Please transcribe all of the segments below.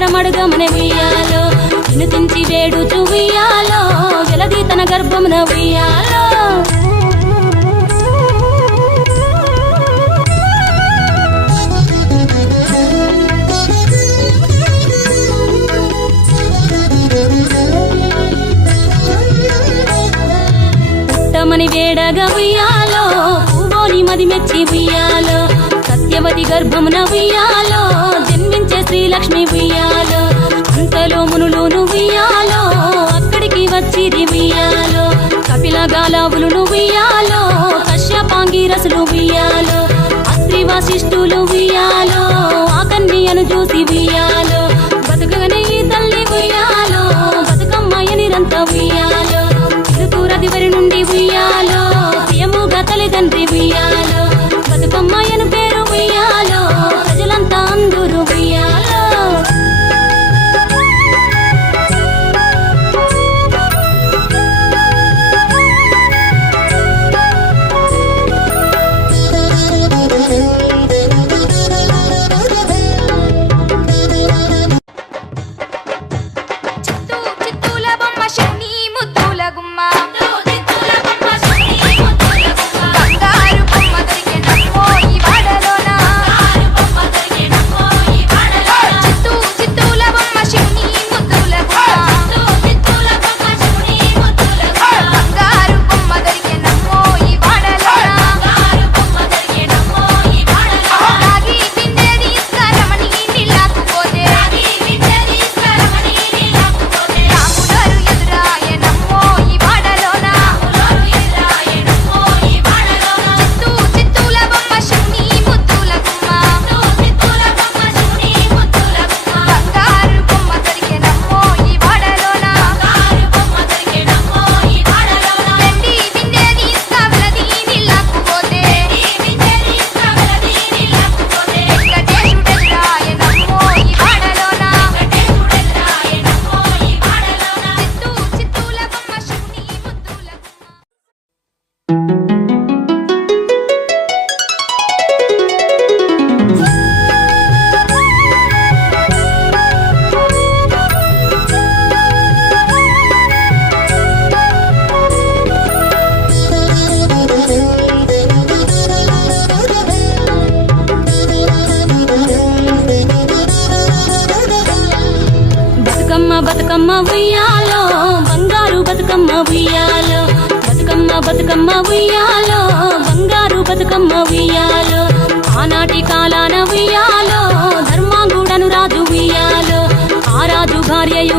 పలికి వరమడుగమని ఉయ్యాలో వినుతించి వేడుచు ఉయ్యాలో వెలది తన గర్భమున ఉయ్యాలో. మని వేడగా ఉయ్యాలో పువ్వోని మది మెచ్చి ఉయ్యాలో సత్యవతి గర్భమున ఉయ్యాలో శ్రీలక్ష్మి ఉయ్యాలో అంతలో మునులోను ఉయ్యాలో అక్కడికి వచ్చి ఉయ్యాలో కపిల గాలావులు ఉయ్యాలో కశ్యపాంగి రసులు ఉయ్యాలో అత్రి వశిష్ఠులు ఉయ్యాలో. బతుకమ్మ ఉయ్యాలో బంగారు బతుకమ్మ ఉయ్యాలో ఆనాటి కాలాన ఉయ్యాలో ధర్మాంగుడను రాజు ఉయ్యాలో ఆ రాజు భార్యయు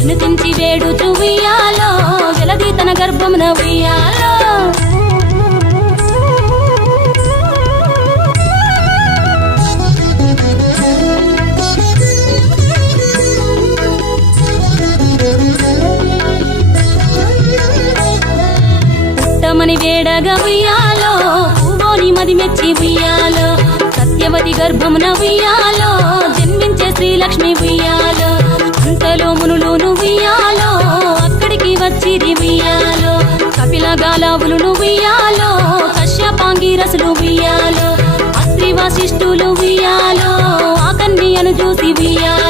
వినుతించి వేడుచు ఉయ్యాలో వెలది తన గర్భమున ఉయ్యాలో. పుట్టమని వేడగా ఉయ్యాలో పువ్వోని మది మెచ్చి ఉయ్యాలో. సత్యవతి గర్భమున ఉయ్యాలో జన్మించే శ్రీలక్ష్మి ఉయ్యాలో. అంతలో మునులు ఉయ్యాలో అక్కడికి వచ్చి ఉయ్యాలో కపిల గాలావులు ఉయ్యాలో కశ్యపాంగి రసులు వియాలో అస్త్రి వశిష్ఠులు వియాలో ఆ కన్యను చూసి వియాలో